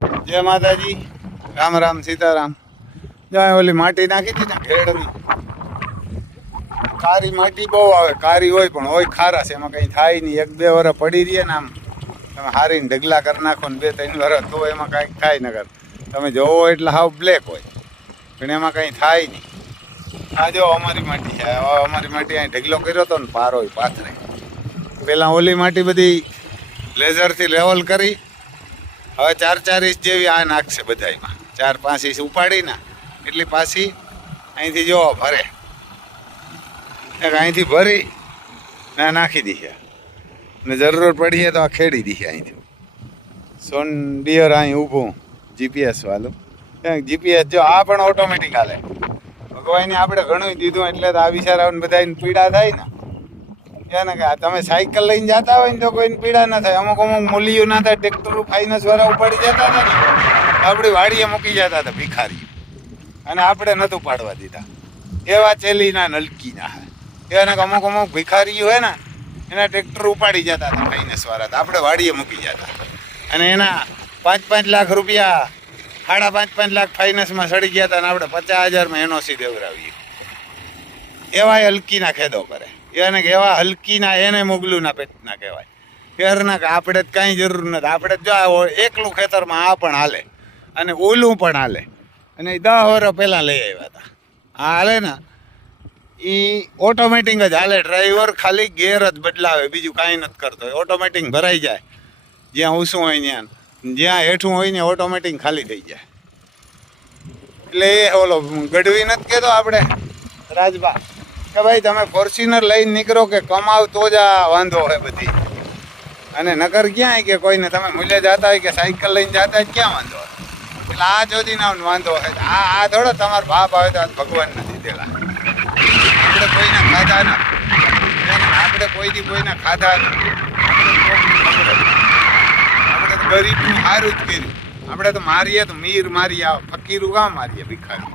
જય માતાજી, રામ રામ સીતારામ. જો ઓલી માટી નાખી હતી ને ખેડની, કારી માટી બહુ આવે, કારી હોય પણ હોય ખારાશ, એમાં કંઈ થાય નહીં. એક બે વર્ષ પડી રહીએ ને આમ તમે હારીને ઢગલા કરી નાખો ને 2-3 વર્ષ તો એમાં કાંઈક થાય નગર. તમે જોવો એટલે હાવ બ્લેક હોય પણ એમાં કંઈ થાય નહીં. આ જો અમારી માટી છે, અમારી માટી અહીં ઢગલો કર્યો હતો ને પારો પાથરે. પહેલાં ઓલી માટી બધી લેઝરથી લેવલ કરી, હવે 4-4 ઇંચ જેવી આ નાખશે બધામાં. 4-5 ઇંચ ઉપાડીને એટલી પાછી અહીંથી જો ભરે, એક અહીંથી ભરી ને નાખી દઈએ ને જરૂર પડીએ તો આ ખેડી દઈએ અહીંથી. સોન ડિયર અહીં ઊભું જીપીએસ વાળું. જીપીએસ જો આ પણ ઓટોમેટિક હાલે. ભગવાને આપણે ઘણું દીધું એટલે તો આ બિચારાઓને બધાને પીડા થાય ને. એને કે તમે સાયકલ લઈને જતા હોય ને તો કોઈને પીડા ના થાય. અમુક મૂલ્યું ના થાય. ટ્રેક્ટરો ફાઇનાન્સ વાળા ઉપાડી જતા હતા ને, આપણી વાડીએ મૂકી જતા હતા ભિખારી, અને આપણે નહોતું પાડવા દીધા. એવા ચેલીના નલકીના એને અમુક ભિખારી હોય ને એના ટ્રેક્ટર ઉપાડી જતા હતા ફાઇનાન્સ વાળા, આપણે વાડીએ મૂકી જતા. અને એના 5-5 લાખ રૂપિયા, 5.5 લાખ ફાઇનાન્સમાં સડી ગયા હતા, અને આપણે 50,000માં એનઓસી દેવરાવીએ. એવા હલકીના ખેદો કરે. એને એવા હલકીના, એને મોગલુંના પેટના કહેવાય. ઘરના કે આપણે જ કાંઈ જરૂર નથી. આપણે જો એકલું ખેતરમાં આ પણ હાલે અને ઓલું પણ હાલે. અને એ 10 વર્ષ પહેલાં લઈ આવ્યા હતા. આ હાલે ને એ ઓટોમેટિક જ હાલે. ડ્રાઈવર ખાલી ગેર જ બદલાવે, બીજું કાંઈ નથી કરતો. ઓટોમેટિક ભરાઈ જાય, જ્યાં ઊંચું હોય ત્યાં, જ્યાં હેઠું હોય ને ઓટોમેટિક ખાલી થઈ જાય. એટલે એ ઓલો ગઢવી નથી કહેતો આપણે રાજબા કે ભાઈ તમે ફોર્ચ્યુનર લઈને નીકળો કે કમાવ તો જ આ વાંધો હોય બધી. અને નકર ક્યાં કે કોઈને તમે મૂલ્ય જતા હોય કે સાયકલ લઈને જતા હોય ક્યાં વાંધો હોય. એટલે આ જોદી ના વાંધો હોય. આ થોડો તમારો બાપ આવે તો ભગવાન નથી દેલા. આપણે કોઈના ખાધા ના, આપણે કોઈથી કોઈના ખાધા ના. આપણે તો ગરીબનું સારું જ કર્યું. આપણે તો મારીએ તો મીર મારીએ, ફકીરું કામ મારીએ, ભિખારી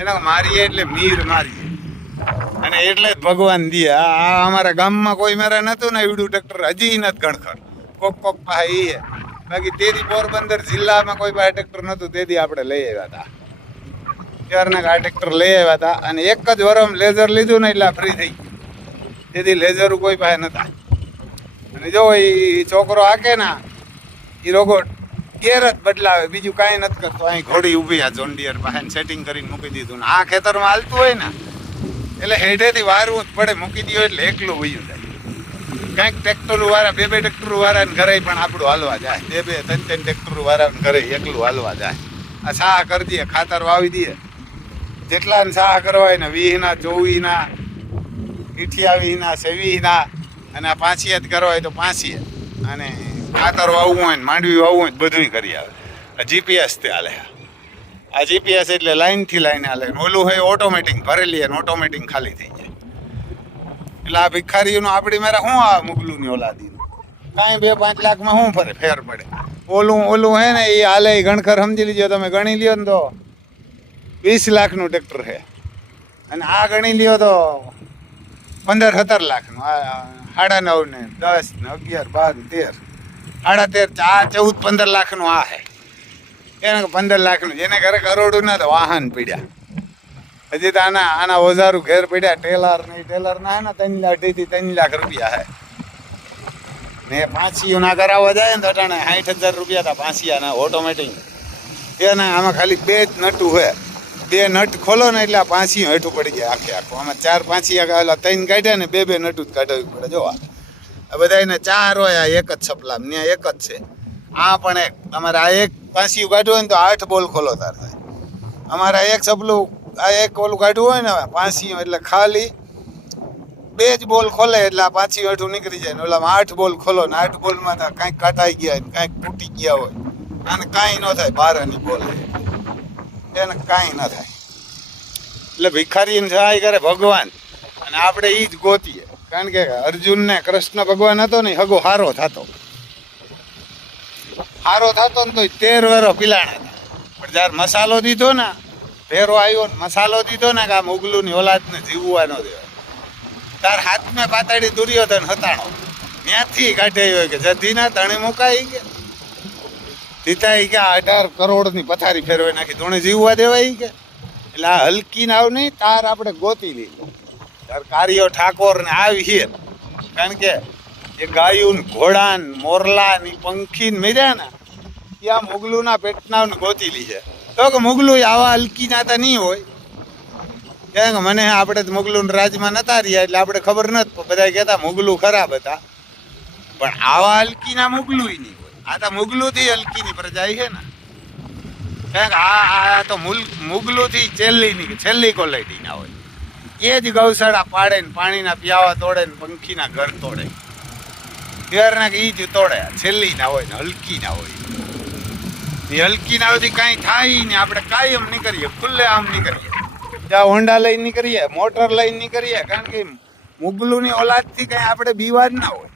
એના મારીએ એટલે મીર મારીએ. અને એટલે જ ભગવાન દે. આ અમારા ગામમાં કોઈ મારા નહોતું ને એવડું ટ્રેક્ટર હજી નથી ગણખર. કોક પાસે એ બાકી તેથી પોરબંદર જિલ્લામાં કોઈ પાસે ટ્રેક્ટર નહોતું. તેથી આપણે લઈ આવ્યા હતા. ત્યારના આ ટ્રેક્ટર લઈ આવ્યા હતા. અને એક જ વરમ લેઝર લીધું ને એટલે ફ્રી થઈ ગયું. તેથી લેઝર કોઈ પાસે નહોતા. અને જો એ છોકરો હાકે ને એ રોગો ગેર જ બદલાવે, બીજું કાંઈ નથી કરતો. અહીં ઘોડી ઊભી આ જોન ડિયર પાસે સેટિંગ કરીને મૂકી દીધું. ને આ ખેતરમાં હાલતું હોય ને એટલે હેઠેથી વારવું જ પડે. મૂકી દો એટલે એકલું વયું જાય. કાંઈક ટ્રેક્ટરો વાળા, 2 ટ્રેક્ટરો વાળાને ઘરે પણ આપણું હાલવા જાય. 2-3 ટ્રેક્ટરો વાળાને ઘરે એકલું હાલવા જાય. આ સાહ કરી દઈએ, ખાતર વાવી દઈએ. જેટલાને સાહ કરવા હોય ને 20ના, 24ના, 28ના, 27ના, અને આ 5 કરવા હોય તો 5. અને ખાતર વાવવું હોય ને માંડવી વાવવું હોય બધું કરી આવે. જીપીએસ તે હાલે. આ જીપીએસ એટલે લાઈનથી લાઈન હાલે. ઓલું હોય ઓટોમેટિક ભરેલી અને ઓટોમેટિક ખાલી થઈ જાય. એટલે આ ભિખારીઓનું આપણી મારા શું આ મુગલુંની ઓલાદીનું કાંઈ 2-5 લાખમાં શું ફરે ફેર પડે. ઓલું હે ને એ હાલે ગણખર સમજી લીજો તમે. ગણી લ્યો ને તો 20 લાખનું ટ્રેક્ટર છે. અને આ ગણી લ્યો તો 15-17 લાખનું. આ 9.5 ને 10 ને 11, 12, 13, 14 લાખનું આ છે. એને 15 લાખનું. જેને ઘરે કરોડું ના તો વાહન પીડ્યા. હજી તો આના ઓઝારું ઘેર પડ્યા. ટેલર ના હે ને 2.5 લાખ રૂપિયા હે. ને પાંચીઓ ના કરાવવા જાય ને તો અટાણે 60,000 રૂપિયા હતા પાંચિયાના ઓટોમેટિક. એને આમાં ખાલી 2 જ નટું હોય. 2 નટ ખોલો ને એટલે આ પાંચીઓ હેઠું પડી જાય આખે આખું. આમાં 4 પાંચિયા 3 કાઢ્યા ને 2 નટું જ કાઢવી પડે. જો આ બધા એને 4 હોય. આ એક જ સપલામ ને એક જ છે. આ પણ એક તમારે આ એક પાંચિયું કાઢવું હોય ને તો 8 બોલ ખોલો તાર થાય. અમારા એક સપલું આ એક ઓલું કાઢવું હોય ને પાંચિયું એટલે ખાલી 2 જ બોલ ખોલે એટલે આ પાંચિયું હેઠું નીકળી જાય. ને ઓલામાં 8 બોલ ખોલો ને 8 બોલમાં તો કાંઈક કાટાઈ ગયા હોય, કાંઈક તૂટી ગયા હોય. આને કાંઈ ન થાય. 12ની બોલ એને કાંઈ ન થાય. એટલે ભિખારીને સહાય કરે ભગવાન. અને આપણે એ જ ગોતીએ. કારણ કે અર્જુનને કૃષ્ણ ભગવાન હતો ને હગો હારો થતો ને તો 13 વર્ષ પિલાણા હતા. પણ જ્યારે મસાલો દીધો ને, ભેરો આવ્યો ને મસાલો દીધો ને કે આ મુગલુંની ઓલાદને જીવવા ન દેવાય, તાર હાથમાં પાતાડી દુર્યોધન હતાણો ત્યાંથી કાઢે હોય કે જધીના તણે મુકાઈ ગયા. તીતા કે 18 કરોડની પથારી ફેરવાઈ નાખી તોણે જીવવા દેવાય કે એટલે આ હલકી નાવ નહીં તાર આપણે ગોતી લીધો તાર કાર્યો ઠાકોર ને આવી છે કારણ કે એ ગાયું ને ઘોડા ને મોરલા ની પંખી ને મેર્યા ને ત્યાં મુગલું ના પેટના ને ગોતી લીધે તો કે મુગલું આવા હલકી નાતા નહીં હોય કારણ કે મને આપણે તો મુગલું રાજમાં નતા રહ્યા એટલે આપણે ખબર નથી બધા કહેતા મુગલું ખરાબ હતા પણ આવા હલકીના મુગલું નહીં હોય આ તો મુગલું થી હલકીની પ્રજા છે ને કારણ કે આ તો મુગલું થી છેલ્લી ક્વોલિટી ના હોય એ જ ગૌશાળા પાડે ને પાણીના પિયાવા તોડે ને પંખીના ઘર તોડે ત્યારના એ જ તોડે છેલ્લી ના હોય ને હલકી ના હોય એ હલકી ના હોય કાંઈ થાય ને આપણે કાયમ નહીં કરીએ ખુલ્લે આમ નહીં કરીએ ત્યાં હોન્ડા લઈને નીકળીએ મોટર લઈને નીકળીએ કારણ કે મુગલુની ઓલાદથી કંઈ આપણે બીવાદ ના હોય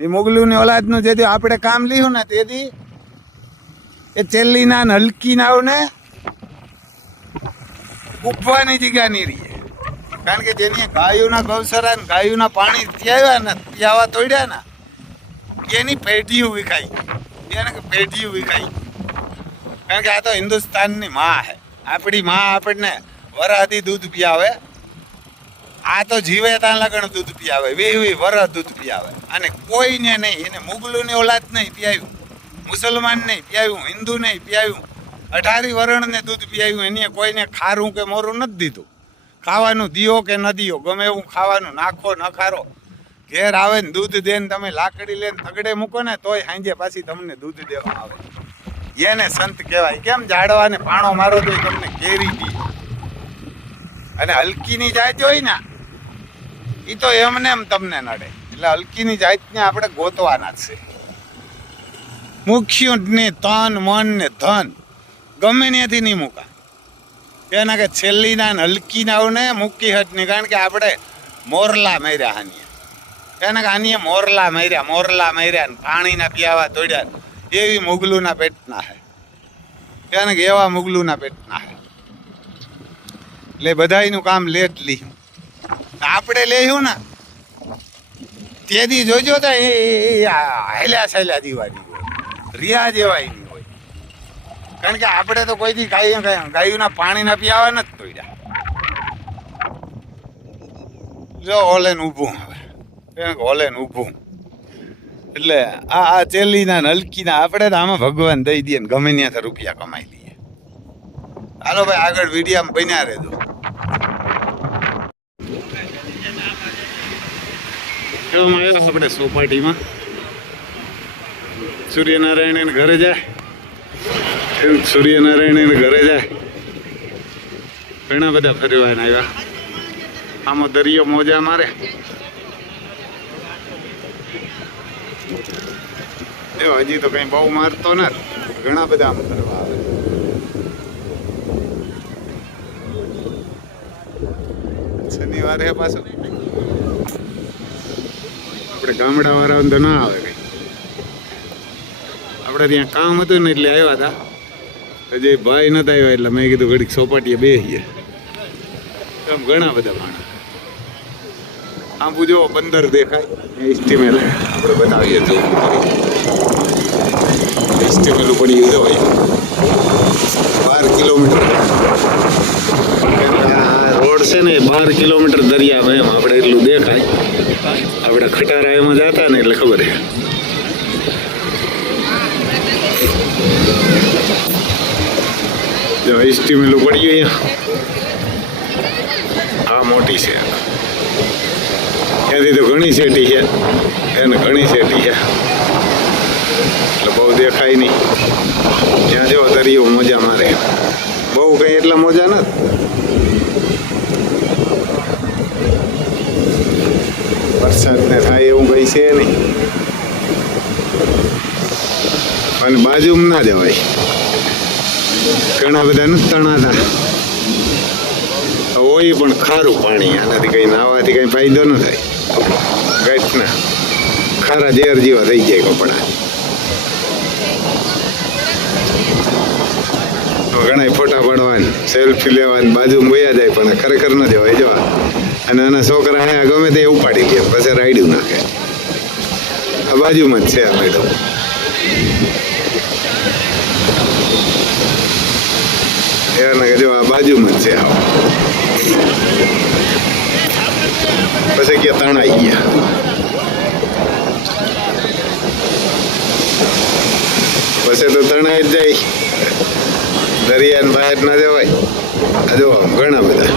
એ મુગલુની ઓલાદનું જેથી આપણે કામ લીધું ને તેથી એ છેલ્લીના ને હલકીના ને ઉપવાની જગ્યા નહીં રહીએ કારણ કે જેની ગાયોના ગૌસરા ને ગાયોના પાણી પીવ્યા ને પીવા તોડ્યા ને એની પેઢીઓ વિખાઈ એને પેઢીઓ વિખાઈ કારણ કે આ તો હિન્દુસ્તાનની માં છે આપણી માં આપણને વરાથી દૂધ પીવે આ તો જીવે ત્યાં લગણ દૂધ પીવે 20 વરસ દૂધ પીવે અને કોઈને નહીં એને મુગલુની ઓલાદ નહીં પીવ્યું મુસલમાન નહીં પીવ્યું હિન્દુ નહીં પીવ્યું 18 વર્ણને દૂધ પીવ્યું એને કોઈને ખારું કે મોરું નથી દીધું ખાવાનું દિયો કે ન દિયો ગમે એવું ખાવાનું નાખો ન ખારો ઘેર આવે ને દૂધ દે ને તમે લાકડી લઈને તગડે મૂકો ને તોય સાંજે પાછી તમને દૂધ દેવા આવે એને સંત કહેવાય કેમ ઝાડવાને પાણો મારો તો તમને કેરી દી અને હલકીની જાત હોય ને એ તો એમને એમ તમને નડે એટલે હલકીની જાતને આપણે ગોતવાના જ છે મુખ્ય ને તન મન ને ધન ગમે ત્યાંથી નહીં મૂકા એના કે છેલ્લીના ને હલકીના ને મૂકી હટ નહીં કારણ કે આપણે મોરલા માર્યા હાનીએ એના કે આનીએ મોરલા માર્યા ને પાણીના પિયાવા તોડ્યા એવી મુગલુના પેટના છે એને કે એવા મુગલુના પેટના છે એટલે બધાયનું કામ લેટ લીધું આપણે લેવું ને તેથી જોજો તો એ હાલ્યા સાલ્યા દીવાની હોય રિયા જેવાય નહીં હોય કારણ કે આપણે તો કોઈથી ગાયોના પાણીના પીવા નથી તોડ્યા જો ઓલે ને ઊભું હવે ઓલે ને ઊભું એટલે આ ચેલીના હલકીના આપણે તો આમાં ભગવાન દઈ દઈએ ને ગમે ત્યાંથી રૂપિયા કમાઈ લઈએ હાલો ભાઈ આગળ વિડીયામાં બન્યા રહેજો આપણે સોપાટીમાં સૂર્યનારાયણ ઘરે જાય સૂર્યનારાયણ ઘરે જાય ઘણા બધા ફરવા આવ્યા આમાં દરિયો મોજા મારે હજી તો કઈ બહુ મારતો ને ઘણા બધા આમ ફરવા આવે શનિવારે પાછો આપણે ગામડા વાળા તો ના આવે કઈ આપણે ત્યાં કામ હતું ને એટલે આવ્યા હતા હજી ભાઈ નતા આવ્યા એટલે મેં કીધું ઘડીક સોપાટીએ બેસીએ આમ ઘણા બધા માણસ આમ પૂછો 15 દેખાય એસ્ટિમેલ આપણે બતાવીએ તો એસ્ટિમેલ પડી ગયું હોય 12 કિલોમીટર રોડ છે ને 12 કિલોમીટર દરિયા એમ આપણે એટલું દેખાય આપણે ખટારા એમાં જતા ને એટલે ખબર છે એસ્ટિમેલું પડી ગયું અહીંયા આ મોટી છે ત્યાંથી તો ઘણી શેટી છે એને ઘણી શેટી છે એટલે બહુ દેખાય નહીં ત્યાં જો દરિયો મોજા મારે બહુ કંઈ એટલા મોજા નથી વરસાદ ને થાય એવું કંઈ છે નહીં અને બાજુમાં ના જવાય ઘણા બધા નથી તણાતા હોય પણ ખારું પાણી આનાથી કંઈ નાવાથી કંઈ ફાયદો ન થાય ઘટના ખારા ઝેર જેવા થઈ જાય કપડા ઘણા ફોટા પાડવાને સેલ્ફી લેવાની બાજુમાં વયા જાય પણ ખરેખર ન જવાય જવા અને આના છોકરા હે ગમે તે ઉપાડી ગયા પછી રાયડું નાખે આ બાજુમાં જ છે આ મેડમ બાજુમાં જ છે આવો. પછી કે તણાઈ ગયા. પછી તો તણાઈ જ જાય. દરિયાની બહાર ના જવાય. આ જો ઘણા બધા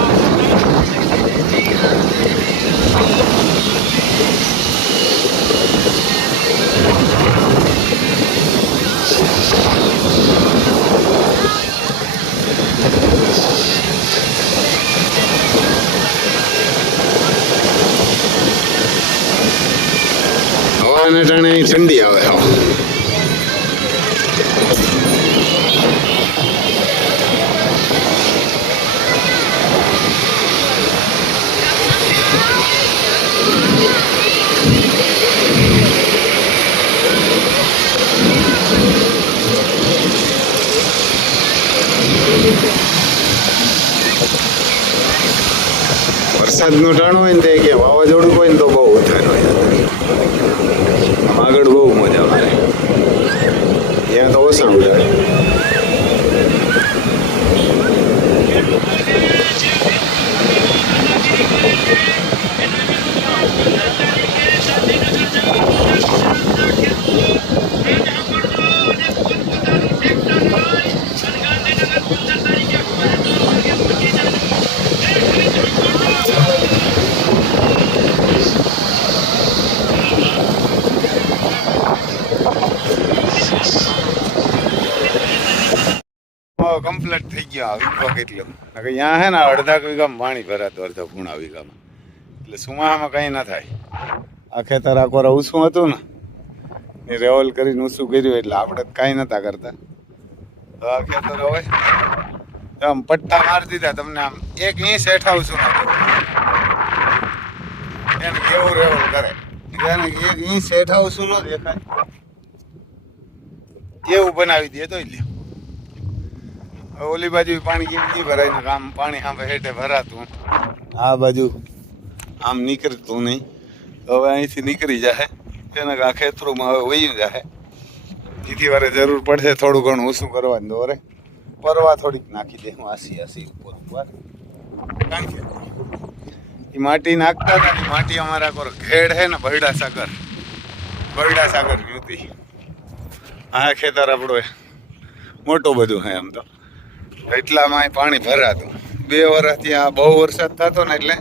હવાને ટાણે અહીં ઠંડી આવે. હા વરસાદનું ટાણું હોય ને તે કે વાવાઝોડું હોય ને તો બહુ ઉથાર હોય. આગળ બહુ મજા આવે. ત્યાં તો ઓછા ઉડાડે. કમ્પ્લીટ થઈ ગયો વીઘો કેટલો. અહીંયા હે ને અડધા વીઘામાં પાણી ભરાતું, અડધા પૂણા વીઘામાં. એટલે સુમાહામાં કંઈ ના થાય. આ ખેતર આખો ઊંચું હતું ને એ રેવલ કરીને ઊંચું કર્યું એટલે આપણે કાંઈ નતા કરતા. તો આ ખેતર હવે આમ પટ્ટા મારી દીધા. તમને આમ 1 ઇંચ હેઠા ઊંચું ના કરે એને કેવું રેવલ કરે. એને 1 ઇંચ હેઠા ઊંચું ન દેખાય એવું બનાવી દે તો લ્યો. ઓલી બાજુ પાણી કેમ ભરાય ને આમ પાણી સામે હેઠે ભરાતું, આ બાજુ આમ નીકળતું નહીં. હવે અહીંથી નીકળી જાય એને આ ખેતરોમાં હવે વહી જાય. એથી વારે જરૂર પડશે થોડું ઘણું ઊંચું કરવાનું. દોરે પરવા થોડીક નાખી દે હું આસી ઉપર કારણ કે એ માટી નાખતા હતા ને માટી અમારા પર ઘેડ હે ને બરડા સાગર યુતી. આ ખેતર આપણો મોટું બધું હે આમ તો. એટલામાં પાણી ભરાતું. 2 વર્ષથી આ બહુ વરસાદ થતો ને એટલે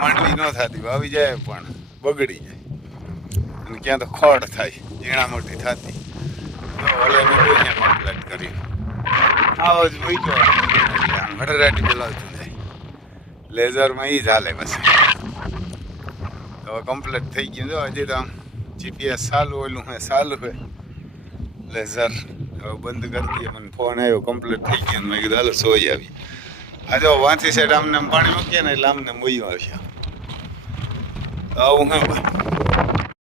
માંડવી ન થતી, વાવી જાય પણ બગડી જાય અને ક્યાં તો ખોડ થાય ઝીણા મોટી થતી. ઓલે કમ્પ્લેટ કરી આવો જ મૂક્યો એટલે આમ હડરાટી બોલાવતું જાય. લેઝરમાં એ જ હાલે પછી. તો કમ્પ્લેટ થઈ ગયું. જો હજી તો આમ જીપીએસ ચાલુ ઓલું હે ચાલુ હે લેઝર. હવે બંધ કરી દઈએ. મને ફોન આવ્યો કમ્પ્લીટ થઈ ગયો. મેં કીધું હાલો સોઈ આવી. આ જો વાંચી સાઈડ આમને પાણી મૂકીએ ને એટલે આમને મોયું આવશે. આવું હે ભાઈ.